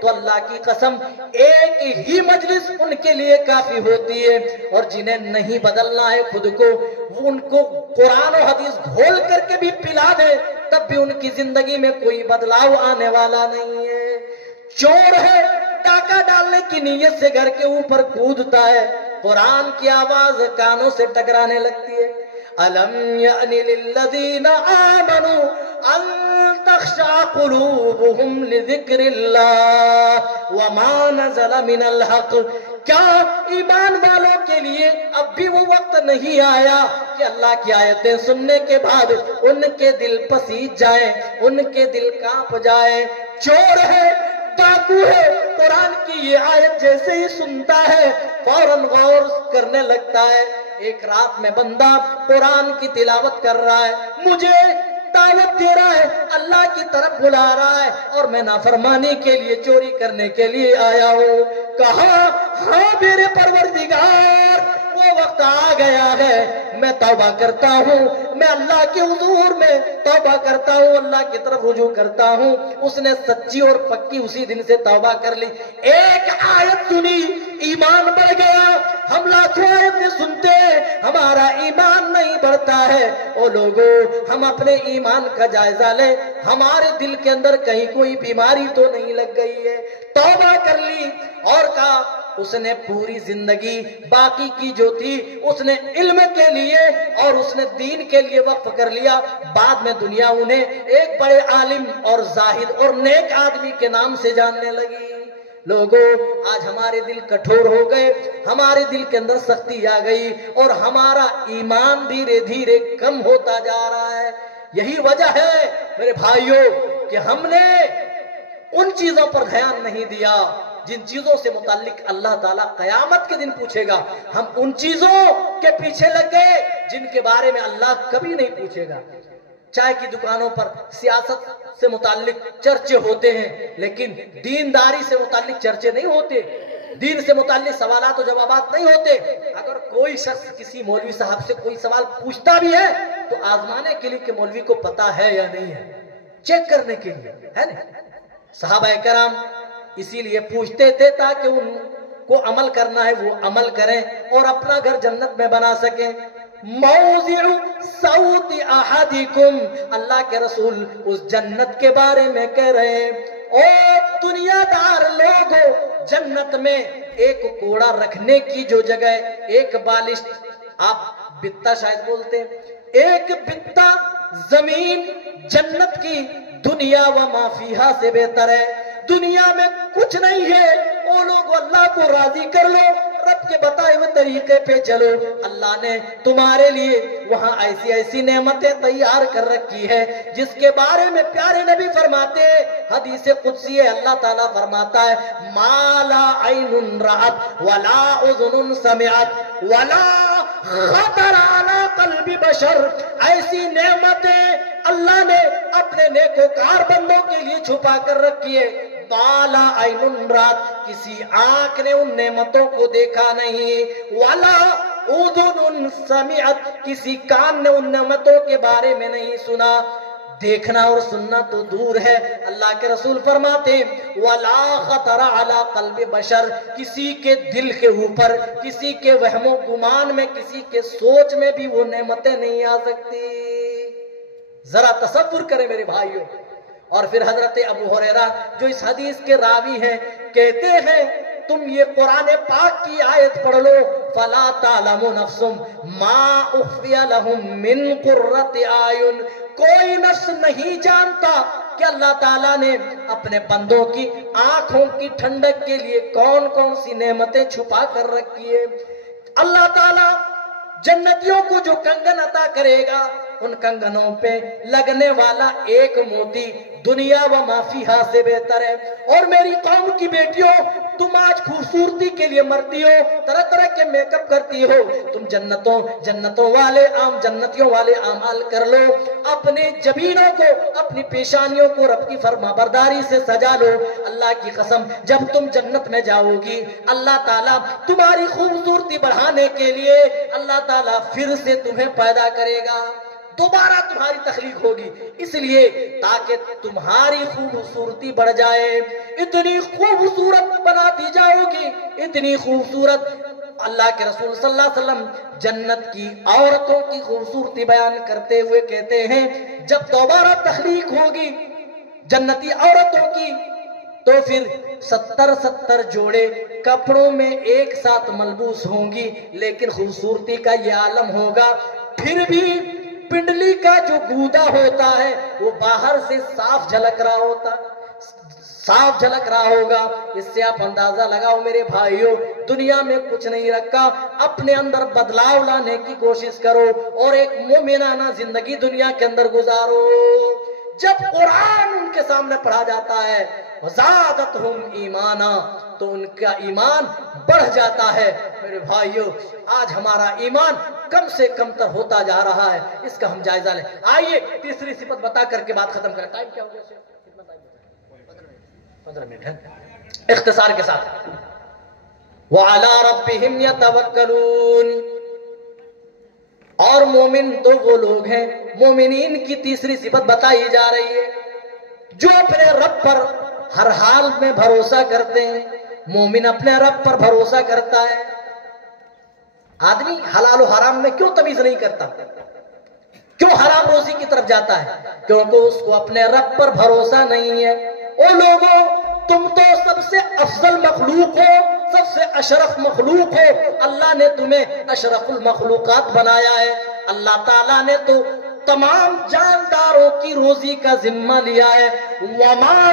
تو اللہ کی قسم ایک ہی مجلس ان کے لیے کافی ہوتی ہے، اور جنہیں نہیں بدلنا ہے خود کو، وہ ان کو قرآن و حدیث گھول کر کے بھی پلا دے تب بھی ان کی زندگی میں کوئی بدلاؤ آنے والا نہیں ہے۔ چور ہے، ڈاکہ ڈالنے کی نیت سے گھر کے اوپر کودتا ہے، قرآن کی آواز کانوں سے ٹکرانے لگتی ہے۔ أَلَمْ يَأْنِ لِلَّذِينَ آمَنُوا أَن تَخْشَعَ قُلُوبُهُمْ لِذِكْرِ اللَّهِ وَمَا نَزَلَ مِنَ الْحَقِّ، کیا ایمان والوں کے لیے اب بھی وہ وقت نہیں آیا کہ اللہ کی آیتیں سننے کے بعد ان کے دل پسیج جائیں، ان کے دل کانپ جائیں؟ چور ہے، ڈاکو ہے، قرآن کی یہ آیت جیسے ہی سنتا ہے فوراً غور کرنے لگتا ہے۔ ایک رات میں بندہ قرآن کی تلاوت کر رہا ہے، مجھے دعوت دے رہا ہے، اللہ کی طرف بلا رہا ہے، اور میں نافرمانی کے لیے، چوری کرنے کے لیے آیا ہوں۔ کہا ہاں میرے پروردگار، وہ وقت آ گیا ہے، میں توبہ کرتا ہوں، میں اللہ کے حضور میں توبہ کرتا ہوں، اللہ کی طرف رجوع کرتا ہوں۔ اس نے سچی اور پکی اسی دن سے توبہ کر لی۔ ایک آیت سنی، ایمان بڑھ گیا۔ ہم لاکھوں آیتیں سنتے ہیں، ہمارا ایمان نہیں بڑھتا ہے۔ او لوگوں، ہم اپنے ایمان کا جائزہ لیں، ہمارے دل کے اندر کہیں کوئی بیماری تو نہیں لگ گئی ہے؟ توبہ کر لی، اور کہا اس نے پوری زندگی باقی کی جو تھی اس نے علم کے لیے اور اس نے دین کے لیے وقف کر لیا۔ بعد میں دنیا انہیں ایک بڑے عالم اور زاہد اور نیک آدمی کے نام سے جاننے لگی۔ لوگوں، آج ہمارے دل کٹھور ہو گئے، ہمارے دل کے اندر سختی آ گئی، اور ہمارا ایمان دھیرے دھیرے کم ہوتا جا رہا ہے۔ یہی وجہ ہے میرے بھائیوں کہ ہم نے ان چیزوں پر دھیان نہیں دیا جن چیزوں سے متعلق اللہ تعالیٰ قیامت کے دن پوچھے گا۔ ہم ان چیزوں کے پیچھے لگ گئے جن کے بارے میں اللہ کبھی نہیں پوچھے گا۔ چائے کی دکانوں پر سیاست سے متعلق چرچے ہوتے ہیں، لیکن دینداری سے متعلق چرچے نہیں ہوتے، دین سے متعلق سوالات و جوابات نہیں ہوتے۔ اگر کوئی شخص کسی مولوی صاحب سے کوئی سوال پوچھتا بھی ہے تو آزمانے کے لیے کہ مولوی کو پتا ہے یا نہیں ہے، چیک کرنے کے لیے، ہے نا؟ صحابہ کرام اسی لیے پوچھتے تھے تاکہ ان کو عمل کرنا ہے وہ عمل کریں اور اپنا گھر جنت میں بنا سکیں۔ موضع صوت احدکم، اللہ کے رسول اس جنت کے بارے میں کہہ رہے ہیں، اور دنیا دار لوگوں، جنت میں ایک کوڑا رکھنے کی جو جگہ ہے، ایک بالش، آپ بتہ شاید بولتے ہیں، ایک بتہ زمین جنت کی دنیا و ما فیہا سے بہتر ہے۔ دنیا میں کچھ نہیں ہے، وہ لوگ اللہ کو راضی کر لو، رب کے بتائے ہوئے طریقے پہ چلو، اللہ نے تمہارے لیے وہاں ایسی ایسی نعمتیں تیار کر رکھی ہے جس کے بارے میں پیارے نبی فرماتے ہیں، حدیث قدسی ہے، اللہ تعالیٰ فرماتا ہے ما لا عین رأت ولا اذن سمعت ولا خطر علی قلب بشر، ایسی نعمتیں اللہ نے اپنے نیکوکار بندوں کے لیے چھپا کر رکھی ہے۔ بالا عین رات، کسی آنکھ نے ان نعمتوں کو دیکھا نہیں، ولا اذن سمعت، کسی کان نے ان نعمتوں کے بارے میں نہیں سنا۔ دیکھنا اور سننا تو دور ہے، اللہ کے رسول فرماتے ہیں ولا خطر علی قلب بشر، کسی کے دل کے اوپر، کسی کے وہم و گمان میں، کسی کے سوچ میں بھی وہ نعمتیں نہیں آ سکتی۔ ذرا تصور کریں میرے بھائیوں۔ اور پھر حضرت ابو ہریرہ جو اس حدیث کے راوی ہیں کہتے ہیں تم یہ قرآن پاک کی آیت پڑھ لو، فلا تعلم نفس ما اخفی لهم من قرۃ اعین، کوئی نفس نہیں جانتا کہ اللہ تعالیٰ نے اپنے بندوں کی آنکھوں کی ٹھنڈک کے لیے کون کون سی نعمتیں چھپا کر رکھی ہے۔ اللہ تعالیٰ جنتیوں کو جو کنگن عطا کرے گا، ان کنگنوں پہ لگنے والا ایک موتی دنیا و ما فیہا سے بہتر ہے۔ اور میری قوم کی بیٹیوں، تم آج خوبصورتی کے لیے مرتی ہو، طرح طرح کے میک اپ کرتی ہو، تم جنتوں والے جنتیوں والے اعمال کر لو، اپنے جبینوں کو، اپنی پیشانیوں کو رب کی فرما برداری سے سجا لو۔ اللہ کی قسم جب تم جنت میں جاؤ گی، اللہ تعالیٰ تمہاری خوبصورتی بڑھانے کے لیے اللہ تعالیٰ پھر سے تمہیں پیدا کرے گا۔ دوبارہ تمہاری تخلیق ہوگی، اس لیے تاکہ تمہاری خوبصورتی بڑھ جائے، اتنی خوبصورت بنا دی جاؤ گی، اتنی خوبصورت۔ اللہ کے رسول صلی اللہ علیہ وسلم جنت کی عورتوں کی خوبصورتی بیان کرتے ہوئے کہتے ہیں جب دوبارہ تخلیق ہوگی جنتی عورتوں کی تو پھر 70 جوڑے کپڑوں میں ایک ساتھ ملبوس ہوں گی، لیکن خوبصورتی کا یہ عالم ہوگا، پھر بھی پنڈلی کا جو گودا ہوتا ہے وہ باہر سے صاف جھلک رہا ہوگا۔ اس سے آپ اندازہ لگاؤ میرے بھائیوں، دنیا میں کچھ نہیں رکھا، اپنے اندر بدلاؤ لانے کی کوشش کرو اور ایک مومنانہ زندگی دنیا کے اندر گزارو۔ جب قرآن ان کے سامنے پڑھا جاتا ہے وَزَادَتْهُمْ ایمانا، تو ان کا ایمان بڑھ جاتا ہے۔ میرے بھائیوں، آج ہمارا ایمان کم سے کم تر ہوتا جا رہا ہے، اس کا ہم جائزہ لیں۔ آئیے تیسری صفت بتا کر کے بات ختم کریں۔ ٹائم کیا ہو گیا؟ کتنا ٹائم ہوتا ہے؟ 15 منٹ ہے، اختصار کے ساتھ۔ وَعَلَىٰ رَبِّهِمْ يَتَوَكَّلُونَ، اور مومن تو وہ لوگ ہیں، مومنین کی تیسری صفت بتائی جا رہی ہے جو اپنے رب پر ہر حال میں بھروسہ کرتے ہیں۔ مومن اپنے رب پر بھروسہ کرتا ہے۔ آدمی حلال و حرام میں کیوں تمیز نہیں کرتا؟ کیوں حرام روزی کی طرف جاتا ہے؟ کیونکہ اس کو اپنے رب پر بھروسہ نہیں ہے۔ او لوگوں، تم تو سب سے افضل مخلوق ہو، سب سے اشرف مخلوق ہو، اللہ نے تمہیں اشرف المخلوقات بنایا ہے۔ اللہ تعالیٰ نے تو تمام جانداروں کی روزی کا ذمہ لیا ہے۔ وَمَا